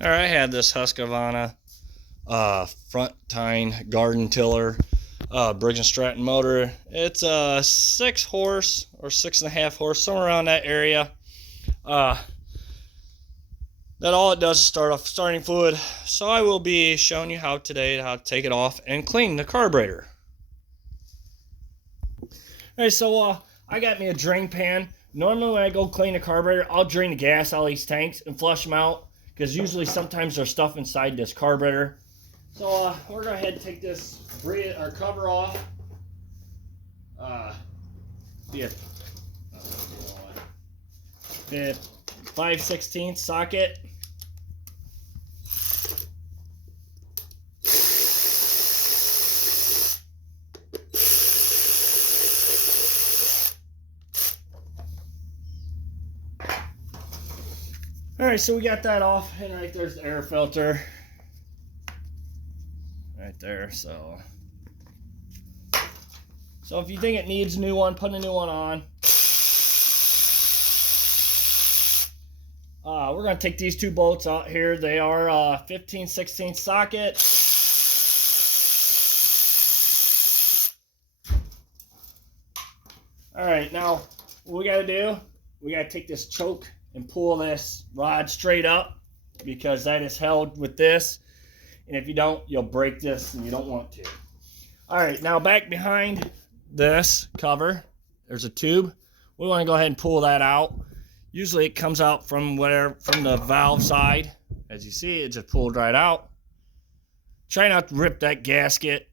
All right, I had this Husqvarna Front Tine garden tiller, Briggs Stratton motor. It's a 6 horse or 6.5 horse, somewhere around that area. That all it does is start off starting fluid. So I will be showing you how to take it off and clean the carburetor. All right, so I got me a drain pan. Normally when I go clean the carburetor, I'll drain the gas out of these tanks and flush them out, because usually sometimes there's stuff inside this carburetor. So we're going to go ahead and take this cover off. The 5/16 socket. Alright, so we got that off, and right there's the air filter. Right there, so if you think it needs a new one, put a new one on. We're going to take these two bolts out here. They are 15/16 socket. Alright, now what we got to do, we got to take this choke and pull this rod straight up, because that is held with this, and if you don't, you'll break this, and you don't want to. Alright, now back behind this cover, there's a tube. We want to go ahead and pull that out. Usually it comes out from the valve side. As you see, it just pulled right out. Try not to rip that gasket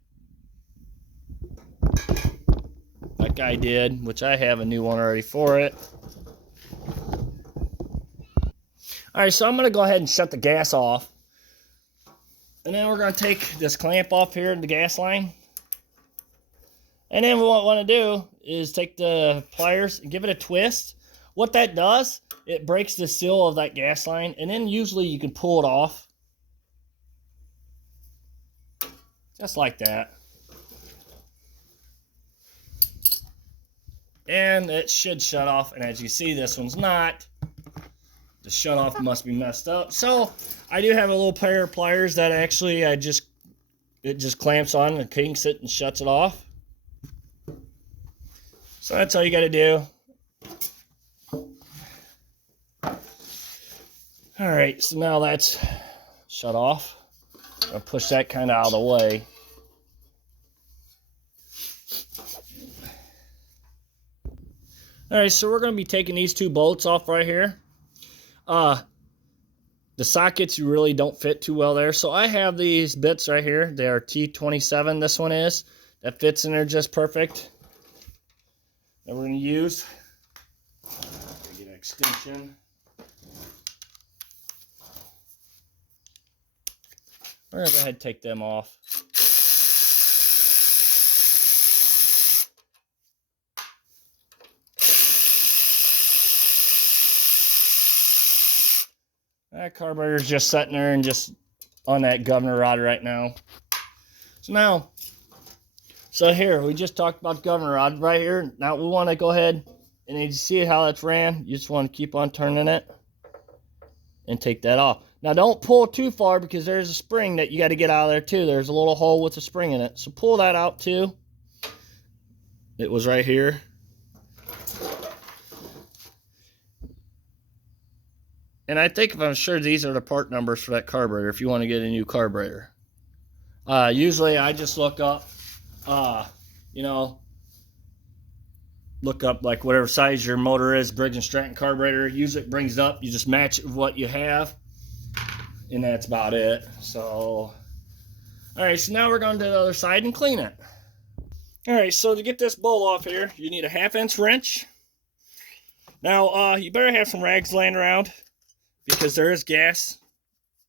like I did, which I have a new one already for it. Alright, so I'm going to go ahead and shut the gas off. And then we're going to take this clamp off here in the gas line. And then what we want to do is take the pliers and give it a twist. What that does, it breaks the seal of that gas line. And then usually you can pull it off. Just like that. And it should shut off. And as you see, this one's not. The shut off must be messed up. So I do have a little pair of pliers that actually it just clamps on and kinks it and shuts it off. So that's all you got to do. All right, so now that's shut off. I'll push that kind of out of the way. All right, so we're going to be taking these two bolts off right here. The sockets you really don't fit too well there. So I have these bits right here. They are T27, this one is. That fits in there just perfect. That we're going to use. Get an extension. We're going to go ahead and take them off. That carburetor is just sitting there and just on that governor rod right now. So here, we just talked about the governor rod right here. Now we want to go ahead and you see how that's ran. You just want to keep on turning it and take that off. Now don't pull too far, because there's a spring that you got to get out of there too. There's a little hole with a spring in it. So pull that out too. It was right here. And I think, if I'm sure, these are the part numbers for that carburetor if you want to get a new carburetor. Usually I just look up, look up like whatever size your motor is, Briggs Stratton carburetor. Usually it brings it up. You just match it with what you have. And that's about it. So, alright, so now we're going to the other side and clean it. Alright, so to get this bowl off here, you need a 1/2-inch wrench. Now, you better have some rags laying around, because there is gas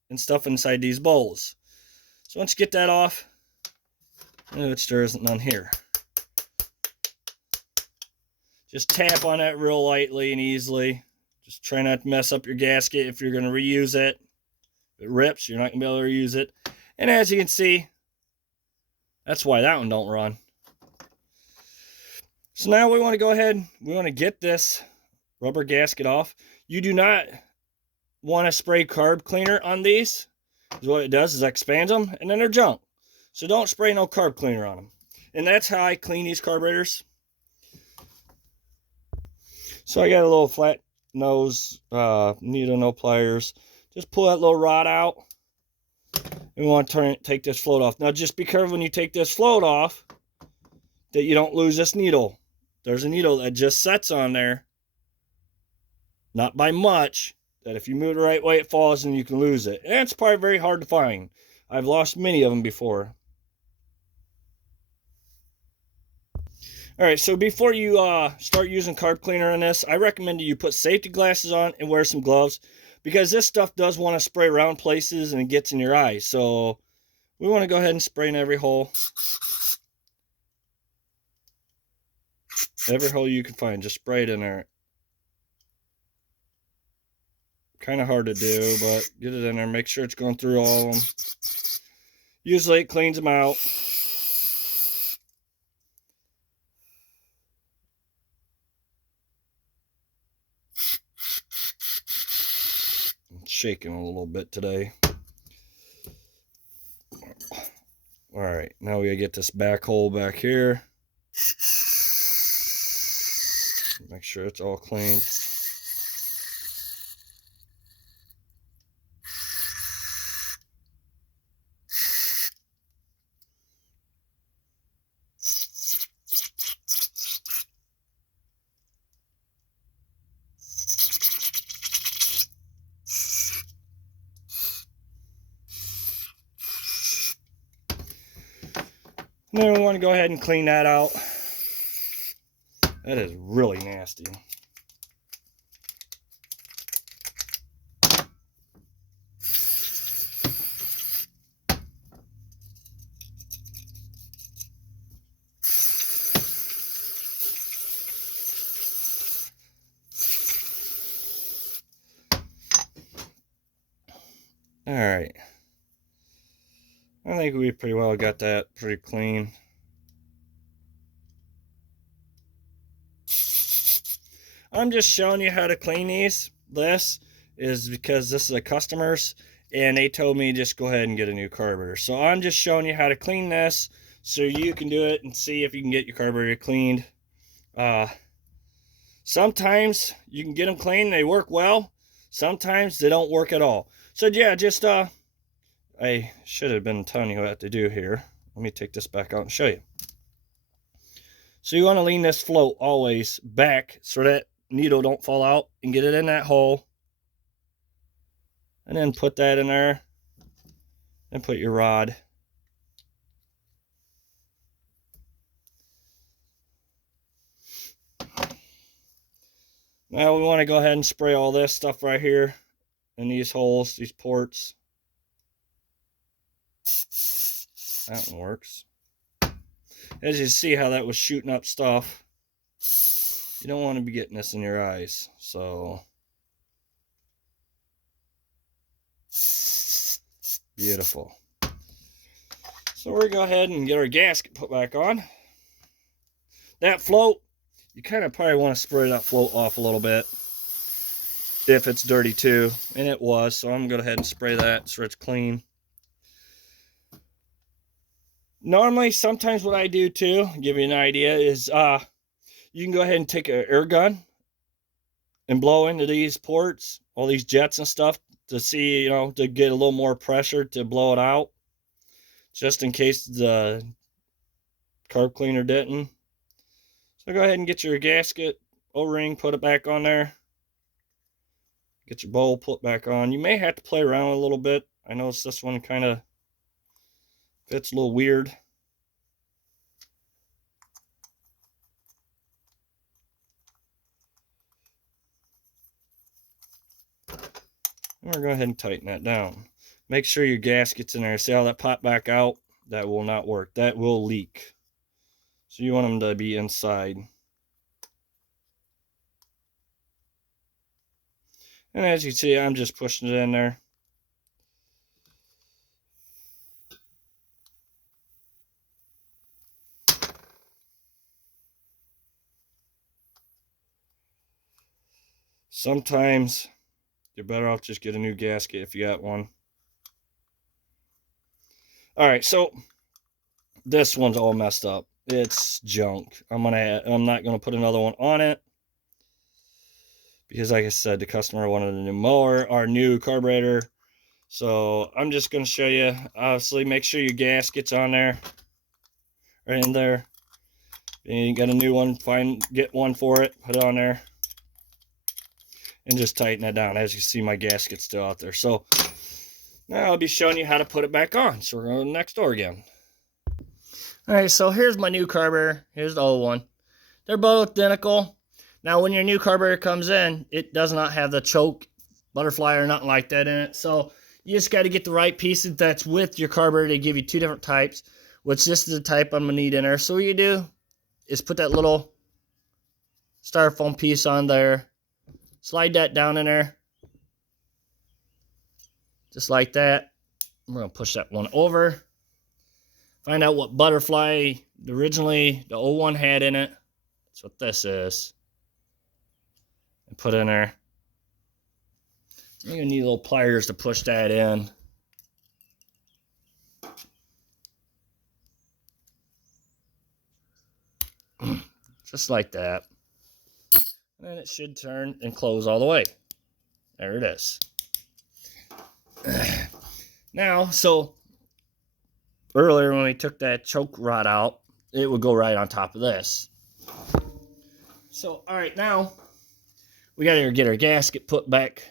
and stuff inside these bowls. So once you get that off, which there isn't none here, just tap on that real lightly and easily. Just try not to mess up your gasket if you're going to reuse it. If it rips, you're not going to be able to reuse it. And as you can see, that's why that one don't run. So now we want to go ahead, we want to get this rubber gasket off. You do not want to spray carb cleaner on these. What it does is it expands them, and then they're junk. So don't spray no carb cleaner on them. And that's how I clean these carburetors. So I got a little flat nose needle, no pliers. Just pull that little rod out. And we want to take this float off. Now just be careful when you take this float off that you don't lose this needle. There's a needle that just sets on there, not by much, that if you move the right way it falls and you can lose it. And it's probably very hard to find. I've lost many of them before. Alright, so before you start using carb cleaner on this, I recommend you put safety glasses on and wear some gloves, because this stuff does want to spray around places and it gets in your eyes. So we want to go ahead and spray in every hole. Every hole you can find, just spray it in there. Kind of hard to do, but get it in there. Make sure it's going through all of them. Usually it cleans them out. Shaking a little bit today. All right, now we gotta get this back hole back here. Make sure it's all clean. And then we want to go ahead and clean that out. That is really nasty. All right. I think we pretty well got that pretty clean. I'm just showing you how to clean these. This is because this is a customer's and they told me just go ahead and get a new carburetor. So I'm just showing you how to clean this so you can do it and see if you can get your carburetor cleaned. Sometimes you can get them clean, they work well. Sometimes they don't work at all. So yeah, just I should have been telling you what to do here. Let me take this back out and show you. So you want to lean this float always back so that needle don't fall out, and get it in that hole. And then put that in there. And put your rod. Now we want to go ahead and spray all this stuff right here in these holes, these ports. That one works. As you see how that was shooting up stuff, you don't want to be getting this in your eyes. So beautiful. So we're going to go ahead and get our gasket put back on. That float, you kind of probably want to spray that float off a little bit if it's dirty too, and it was. So I'm going to go ahead and spray that so it's clean. Normally, sometimes what I do too, give you an idea, is you can go ahead and take an air gun and blow into these ports, all these jets and stuff, to see, you know, to get a little more pressure to blow it out, just in case the carb cleaner didn't. So go ahead and get your gasket O-ring, put it back on there. Get your bowl put back on. You may have to play around with it a little bit. I noticed this one kind of fits a little weird. And we're going to go ahead and tighten that down. Make sure your gasket's in there. See how that popped back out? That will not work. That will leak. So you want them to be inside. And as you see, I'm just pushing it in there. Sometimes You're better off just get a new gasket if you got one. All right, so this one's all messed up. It's junk. I'm not gonna put another one on it because, like I said, the customer wanted a new mower, our new carburetor. So I'm just gonna show you. Obviously, make sure your gasket's on there, right in there. And you got a new one, get one for it, put it on there, and just tighten it down. As you see, my gasket's still out there. So now I'll be showing you how to put it back on. So we're going next door again. All right, so here's my new carburetor. Here's the old one. They're both identical. Now, when your new carburetor comes in, it does not have the choke, butterfly, or nothing like that in it. So you just got to get the right pieces that's with your carburetor. They give you two different types, which this is the type I'm going to need in there. So what you do is put that little styrofoam piece on there, slide that down in there, just like that. We're going to push that one over, find out what butterfly originally the old one had in it. That's what this is, and put in there. You're going to need little pliers to push that in. Just like that. And it should turn and close all the way. There it is. Now, so earlier when we took that choke rod out, it would go right on top of this. So, all right, now we got to get our gasket put back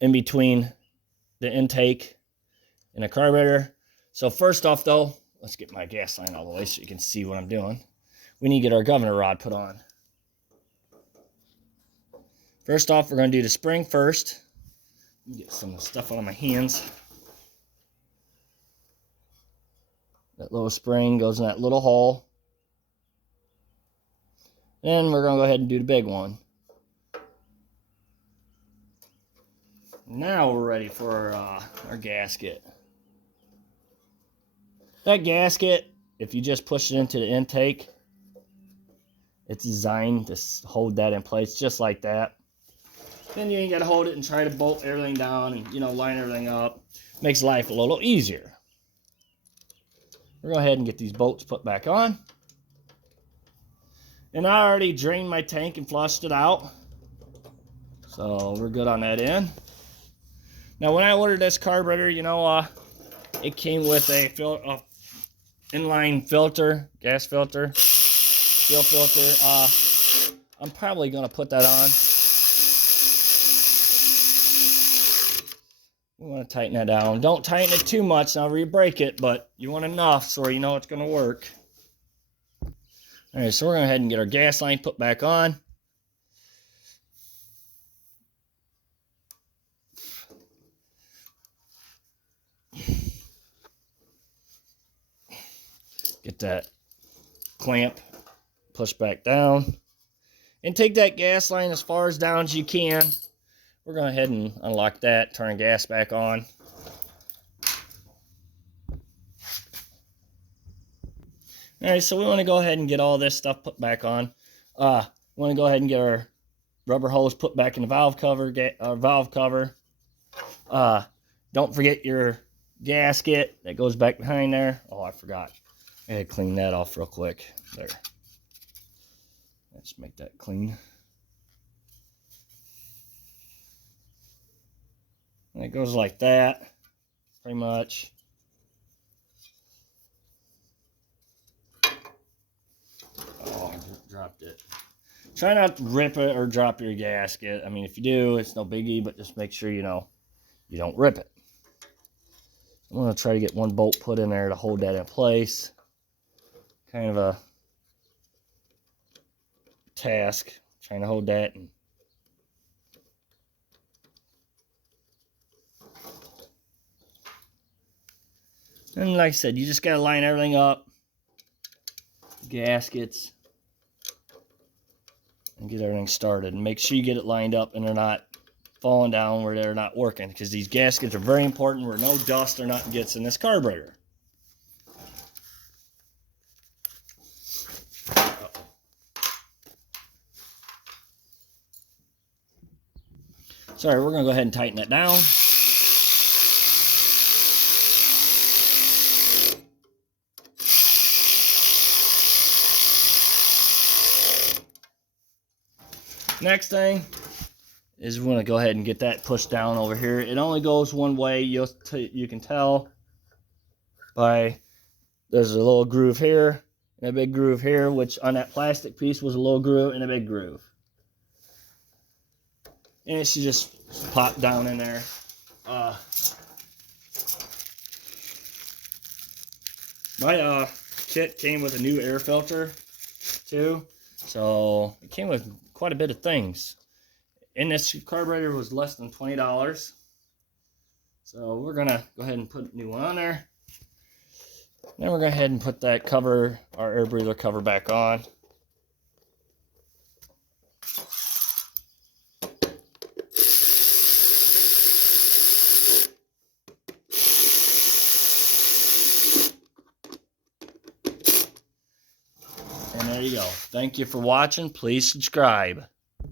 in between the intake and the carburetor. So first off, though, let's get my gas line all the way so you can see what I'm doing. We need to get our governor rod put on. First off, we're going to do the spring first. Get some stuff out of my hands. That little spring goes in that little hole. Then we're going to go ahead and do the big one. Now we're ready for our gasket. That gasket, if you just push it into the intake, it's designed to hold that in place just like that. Then you ain't got to hold it and try to bolt everything down and, line everything up. Makes life a little easier. We're going to go ahead and get these bolts put back on. And I already drained my tank and flushed it out. So we're good on that end. Now, when I ordered this carburetor, it came with a inline filter, gas filter, fuel filter. I'm probably going to put that on. We want to tighten that down. Don't tighten it too much, now re-break it, but you want enough so you know it's going to work. All right, so we're going to go ahead and get our gas line put back on. Get that clamp pushed back down. And take that gas line as far as down as you can. We're going to go ahead and unlock that, turn gas back on. All right, so we want to go ahead and get all this stuff put back on. We want to go ahead and get our rubber hose put back in the valve cover. Don't forget your gasket that goes back behind there. Oh, I forgot. I had to clean that off real quick. There. Let's make that clean. And it goes like that, pretty much. Oh, I dropped it. Try not to rip it or drop your gasket. I mean, if you do, it's no biggie, but just make sure you don't rip it. I'm going to try to get one bolt put in there to hold that in place. Kind of a task, trying to hold that. And like I said, you just got to line everything up. Gaskets. And get everything started. And make sure you get it lined up and they're not falling down where they're not working. Because these gaskets are very important where no dust or nothing gets in this carburetor. Sorry, we're gonna go ahead and tighten that down. Next thing is we want to go ahead and get that pushed down over here. It only goes one way. You can tell by there's a little groove here and a big groove here, which on that plastic piece was a little groove and a big groove. And it should just pop down in there. My kit came with a new air filter too, so it came with quite a bit of things. And this carburetor was less than $20. So we're gonna go ahead and put a new one on there. Then we're gonna go ahead and put that cover, our air breather cover, back on. And there you go. Thank you for watching. Please subscribe.